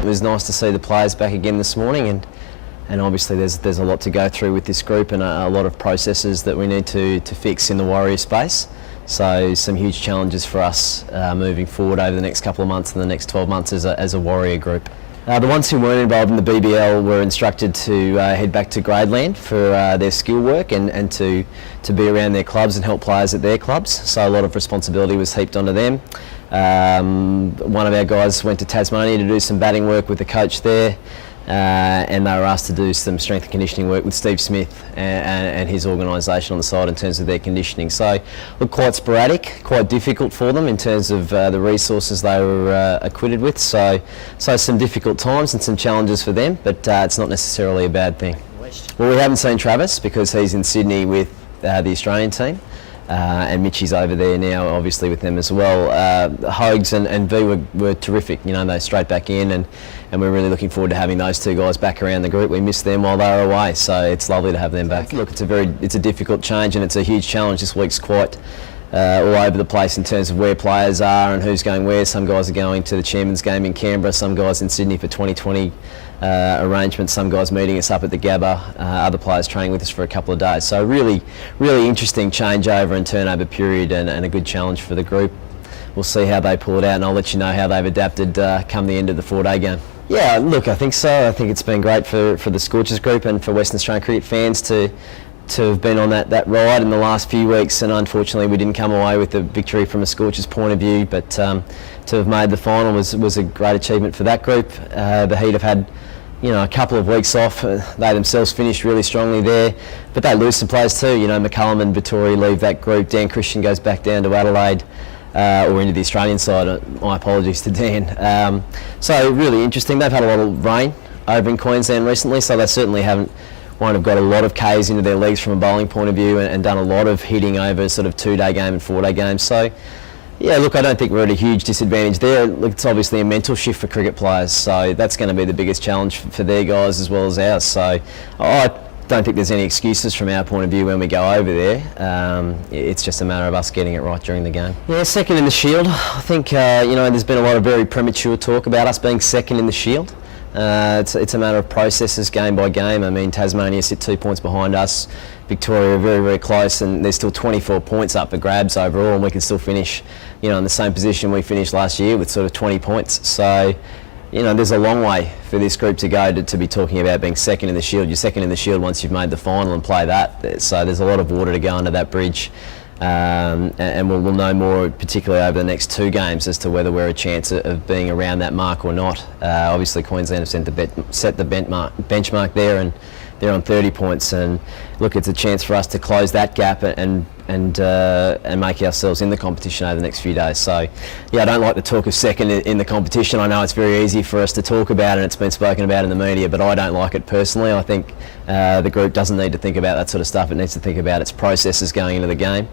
It was nice to see the players back again this morning, and obviously there's a lot to go through with this group and a lot of processes that we need to fix in the Warrior space. So some huge challenges for us moving forward over the next couple of months and the next 12 months as a Warrior group. The ones who weren't involved in the BBL were instructed to head back to Gradeland for their skill work and to be around their clubs and help players at their clubs. So a lot of responsibility was heaped onto them. One of our guys went to Tasmania to do some batting work with the coach there, and they were asked to do some strength and conditioning work with Steve Smith and his organisation on the side in terms of their conditioning. So look, quite sporadic, quite difficult for them in terms of the resources they were acquitted with. So some difficult times and some challenges for them, but it's not necessarily a bad thing. Well, we haven't seen Travis because he's in Sydney with the Australian team. And Mitchie's over there now, obviously, with them as well. Hogs and V were terrific. You know, they're straight back in, and we're really looking forward to having those two guys back around the group. We missed them while they were away, so it's lovely to have them back. Look, it's a difficult change, and it's a huge challenge. This week's quite all over the place in terms of where players are and who's going where. Some guys are going to the Chairman's game in Canberra, some guys in Sydney for 2020 arrangements, some guys meeting us up at the Gabba, other players training with us for a couple of days. So really interesting changeover and turnover period, and a good challenge for the group. We'll see how they pull it out, and I'll let you know how they've adapted come the end of the 4-day game. Yeah, look, I think so. I think it's been great for the Scorchers group and for Western Australian cricket fans to have been on that ride in the last few weeks, and unfortunately we didn't come away with the victory from a Scorchers point of view, but to have made the final was a great achievement for that group. The Heat have had, you know, a couple of weeks off. They themselves finished really strongly there, but they lose some players too. You know, McCullum and Vittori leave that group. Dan Christian goes back down to Adelaide, or into the Australian side. My apologies to Dan. So really interesting. They've had a lot of rain over in Queensland recently, so they certainly won't have got a lot of Ks into their legs from a bowling point of view, and done a lot of hitting over sort of 2-day game and 4-day games. So yeah, look, I don't think we're at a huge disadvantage there. Look, it's obviously a mental shift for cricket players, so that's going to be the biggest challenge for their guys as well as ours. So I don't think there's any excuses from our point of view when we go over there. It's just a matter of us getting it right during the game. Yeah, second in the Shield. I think, you know, there's been a lot of very premature talk about us being second in the Shield. It's a matter of processes game by game. I mean, Tasmania sit 2 points behind us. Victoria are very close, and there's still 24 points up for grabs overall, and we can still finish, you know, in the same position we finished last year with sort of 20 points. So, you know, there's a long way for this group to go to be talking about being second in the Shield. You're second in the Shield once you've made the final and play that. So there's a lot of water to go under that bridge. And we'll know more, particularly over the next 2 games, as to whether we're a chance of being around that mark or not. Obviously, Queensland have set the benchmark there, and they're on 30 points. And look, it's a chance for us to close that gap and make ourselves in the competition over the next few days. So, yeah, I don't like to talk of second in the competition. I know it's very easy for us to talk about, and it's been spoken about in the media, but I don't like it personally. I think the group doesn't need to think about that sort of stuff. It needs to think about its processes going into the game.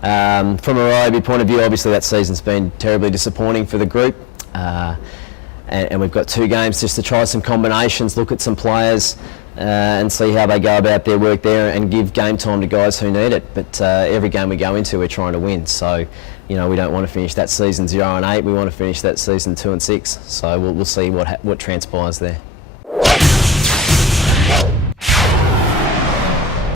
From a rugby point of view, obviously that season's been terribly disappointing for the group, and we've got 2 games just to try some combinations, look at some players, and see how they go about their work there, and give game time to guys who need it. But every game we go into, we're trying to win. So, you know, we don't want to finish that season 0-8. We want to finish that season 2-6. So we'll see what transpires there.